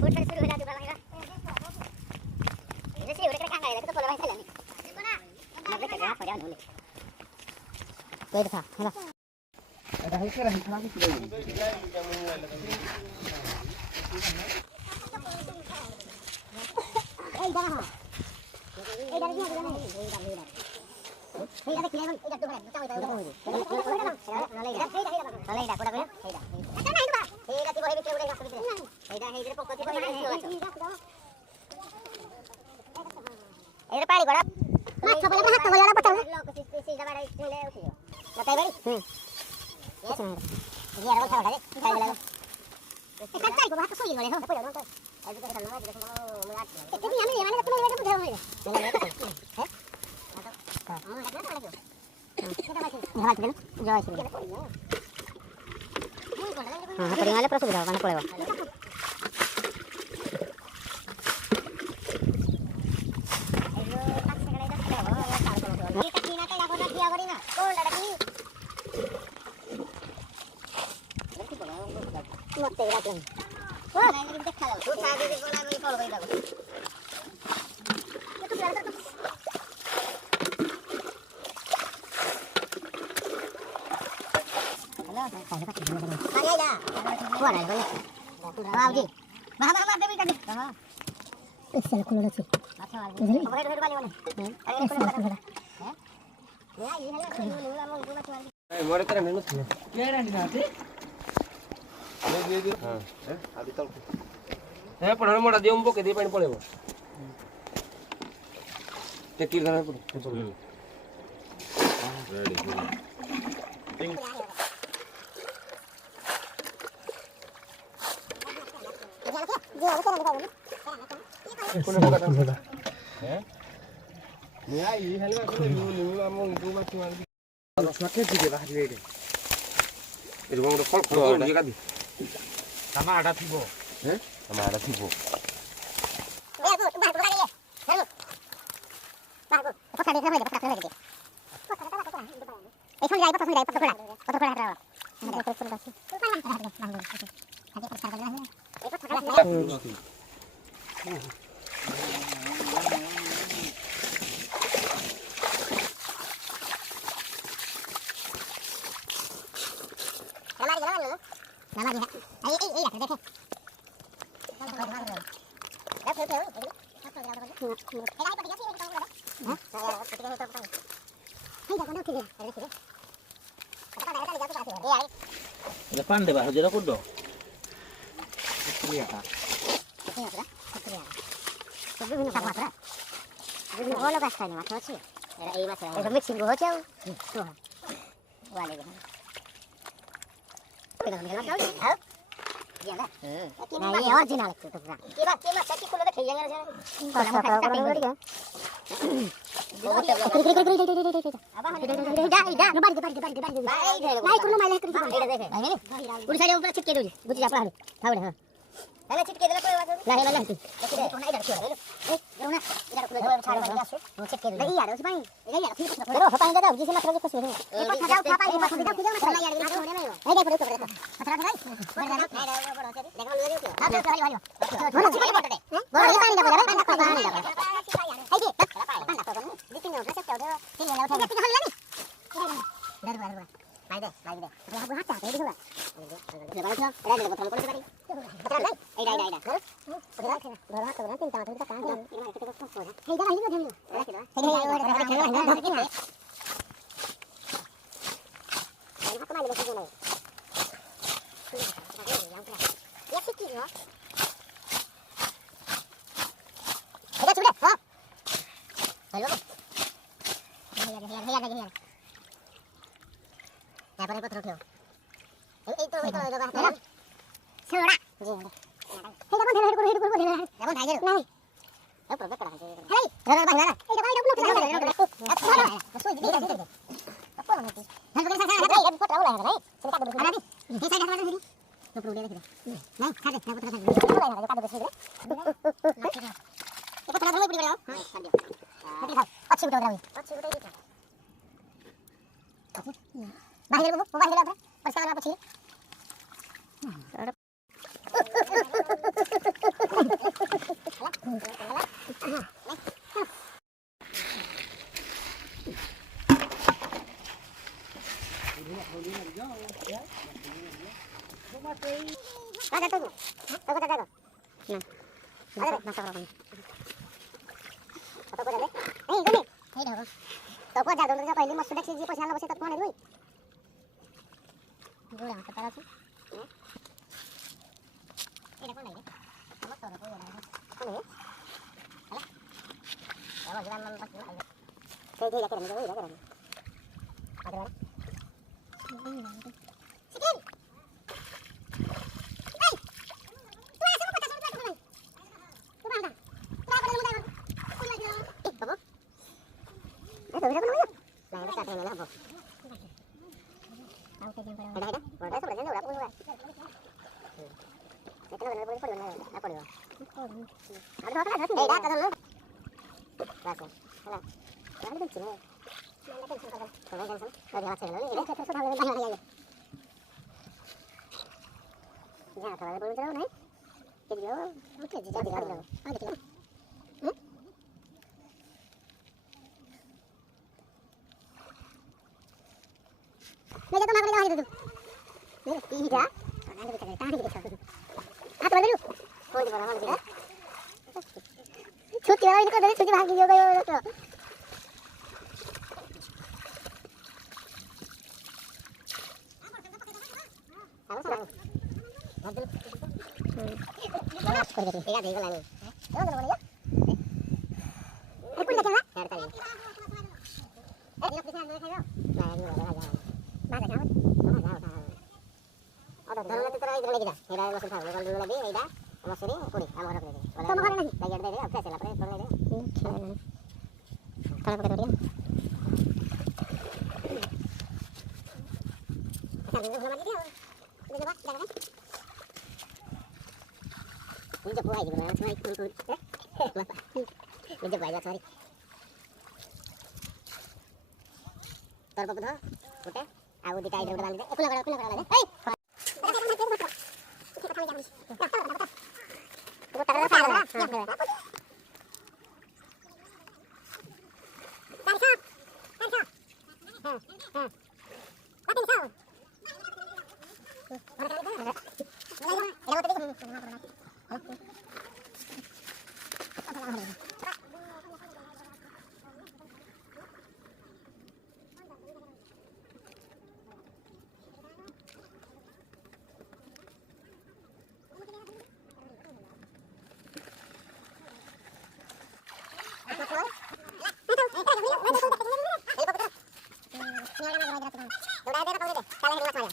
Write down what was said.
फूट से शुरू हो जाती है ये से उड़े कहां गए तो बोला भाई चले देखो ना मैं देख रहा पड़ा होले कोई था हेलो এটা হইছে রে খারাপ ছিল এই দাঁড়া এই দাঁড়া কি হবে না এই দাঁড়া কি এখন এই দাঁড়া তো চাই দাও নলে এটা কোডা কই এইটা এটা নাই বা এইটা কি বহিবে কেউড়ে গাছ ভিতরে এইটা এইরে পকতি বহিবে এইরে পাড়ি গড়া মাছ বলে হাত বলে ওরা পটাও লোক সি যাবারে চলে উঠিও লতাই বাড়ি ये ये रोल था रे खाई गला এটা চাই গো হাত সই গলে হ্যাঁ পড়া না এই দুটো খানা আছে দেখো মুলাট এটা কি আমি মানে তুমি এটা বুঝাও হইবে হ্যাঁ हाँ पड़ी वाले प्रोसेस जाओ माने पड़ेगा मोटा दियो के दे पानी पड़ेबो टेकी धरा पड़े रेडी हैं निया ई हेलवा को लिमु आम दु माछ मारबी सके दिगे बाहर रे एरबो गोटे फल फल जे कादी तमा आडा थिबो हैं तमा आडा थिबो पता देखा भाई पता लगे ए फोन जाई पता हटा depan deh bah, jadi kudo. Iya kak. Tapi ini tak matra. Ini kalau kasih ni matra sih. Ada ini matra. Ada mixing gua cau. Tuh. Boleh kan. Pegang pegang kau ni. Hah? Iya lah. Nah ini original tu tu. Kira saya kulo dah kaya yang ada. Kalau mau kasih kan. Ada tu. Tahu tak tahu. Nah. Ada masa berapa ni? Apa kau ada? Gini. Dah. Tahu kau jaga dulu pahili masuk dak siji pas nyala basi tak mana dulu. Gula masa tahu tu. Ini kau lagi. Kamu tahu apa yang ada? Kamu ya? Alah. Kamu jangan mempas dulu. Saya dia kira ni, dia kira ni. Ada mana? Sikit. Bisa kan namanya? Nah, ini siapa yang apa? Tahu saja yang pada. Ada. Boleh sebenarnya udah aku juga. Itu benar boleh boleh apa dia? Ada apa ada? Eh, dah tahu. Rasa. Salah. Ada benci ni. Mana benci kan? Kalau kan sama. Ada macam ni. Ini kita sudah ada banyak lagi. Ya, kalau boleh tahu ni. Jadi yo, okey jadi ada. Ada kita. Meja tu makan lagi tu. Tidak. Nanti kita tahan kita. Apa dulu? Oh, di mana mana? Cuti awal ini kau dari cuti bagi juga yo tu. Tahu sana. Betul. Mana pergi tu? Tiga tiga lagi. Tahu mana ya? Aku dah jalan. Ya tadi. Dia bisa nak kaya. Nah, ini dah. Bahasa kamu? Bahasa kamu. Ada dalam nanti terakhir lagi dah. Tidak masuk tahu. Kalau dulu lagi dah. Masuk ni, kuri. Kamu orang lagi. Kamu orang lagi. Lagi ada dia. Apa sih? Lapar lagi. Kalau pakai dia. Kita dulu sama dia. Dulu bah, jangan. Minjak buah juga. Cuma ikut. Minjak buah aja sorry. Taruh apa tu? Putih. Aku dikai dari dalam. Pulang. Hei. Putar salah. Sudah ada kau ni deh. Salah luas saya.